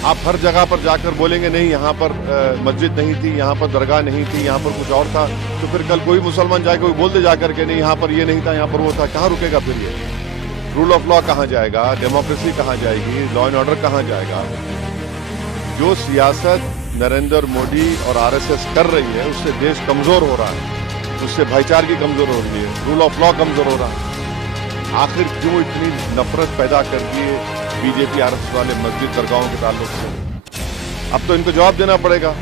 आप हर जगह पर जाकर बोलेंगे नहीं यहाँ पर मस्जिद नहीं थी, यहाँ पर दरगाह नहीं थी, यहाँ पर कुछ और था, तो फिर कल कोई मुसलमान जाके कोई बोल दे जाकर के नहीं यहाँ पर ये नहीं था, यहाँ पर वो था, कहाँ रुकेगा फिर ये? रूल ऑफ लॉ कहाँ जाएगा? डेमोक्रेसी कहाँ जाएगी? लॉ एंड ऑर्डर कहाँ जाएगा? जो सियासत नरेंद्र मोदी और आरएसएस कर रही है उससे देश कमजोर हो रहा है, उससे भाईचारगी कमजोर हो रही है, रूल ऑफ लॉ कमजोर हो रहा है। आखिर क्यों इतनी नफरत पैदा कर दी है बीजेपी आरएसएस वाले मस्जिद दरगाहों के ताल्लुक से? अब तो इनको जवाब देना पड़ेगा।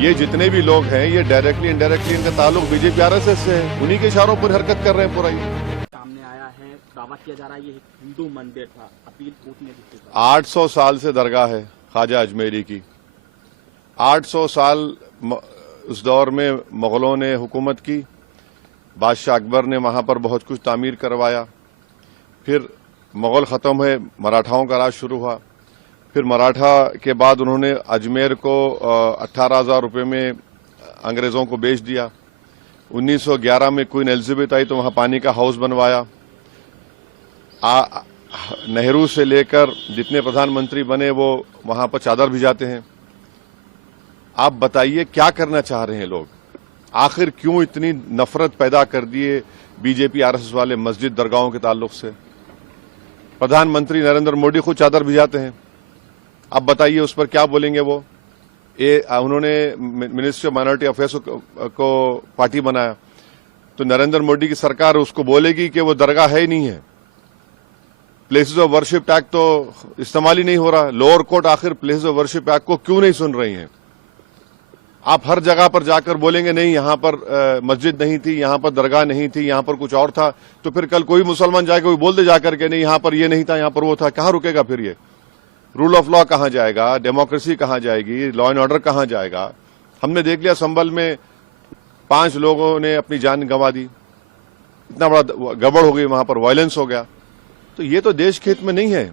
ये जितने भी लोग हैं ये डायरेक्टली इनडायरेक्टली इनका ताल्लुक बीजेपी आरएसएस से है, उन्हीं के इशारों पर हरकत कर रहे हैं। पूरा ये सामने आया है, दावा किया जा रहा है ये हिंदू मंदिर था, अपील कोर्ट ने की। 800 साल से दरगाह है ख्वाजा अजमेरी की। 800 साल उस दौर में मुगलों ने हुकूमत की, बादशाह अकबर ने वहां पर बहुत कुछ तामीर करवाया, फिर मुगल ख़त्म हुए, मराठाओं का राज शुरू हुआ, फिर मराठा के बाद उन्होंने अजमेर को 18,000 रुपये में अंग्रेज़ों को बेच दिया। 1911 में क्वीन एलिजाबेथ आई तो वहाँ पानी का हाउस बनवाया। नेहरू से लेकर जितने प्रधानमंत्री बने वो वहाँ पर चादर भिजाते हैं। आप बताइए क्या करना चाह रहे हैं लोग? आखिर क्यों इतनी नफरत पैदा कर दिए बीजेपी आरएसएस वाले मस्जिद दरगाहों के ताल्लुक से? प्रधानमंत्री नरेंद्र मोदी खुद चादर भिजाते हैं। अब बताइए उस पर क्या बोलेंगे वो? उन्होंने मिनिस्ट्री ऑफ माइनॉरिटी अफेयर्स को पार्टी बनाया तो नरेंद्र मोदी की सरकार उसको बोलेगी कि वो दरगाह है ही नहीं है। प्लेसेस ऑफ वर्शिप एक्ट तो इस्तेमाल ही नहीं हो रहा। लोअर कोर्ट आखिर प्लेसेस ऑफ वर्शिप एक्ट को क्यों नहीं सुन रही है? आप हर जगह पर जाकर बोलेंगे नहीं यहाँ पर मस्जिद नहीं थी, यहाँ पर दरगाह नहीं थी, यहाँ पर कुछ और था, तो फिर कल कोई मुसलमान जाके कोई बोल दे जाकर के नहीं यहाँ पर ये नहीं था, यहाँ पर वो था, कहाँ रुकेगा फिर ये? रूल ऑफ लॉ कहाँ जाएगा? डेमोक्रेसी कहाँ जाएगी? लॉ एंड ऑर्डर कहाँ जाएगा? हमने देख लिया संभल में 5 लोगों ने अपनी जान गंवा दी, इतना बड़ा गड़बड़ हो गई, वहां पर वायलेंस हो गया। तो ये तो देश के हित में नहीं है।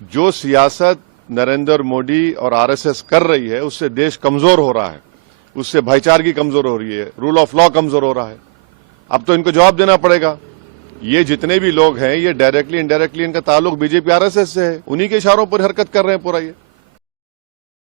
जो सियासत नरेंद्र मोदी और आरएसएस कर रही है उससे देश कमजोर हो रहा है, उससे भाईचारगी कमजोर हो रही है, रूल ऑफ लॉ कमजोर हो रहा है। अब तो इनको जवाब देना पड़ेगा। ये जितने भी लोग हैं ये डायरेक्टली इनडायरेक्टली इनका ताल्लुक बीजेपी आरएसएस से है, उन्हीं के इशारों पर हरकत कर रहे हैं। पूरा ये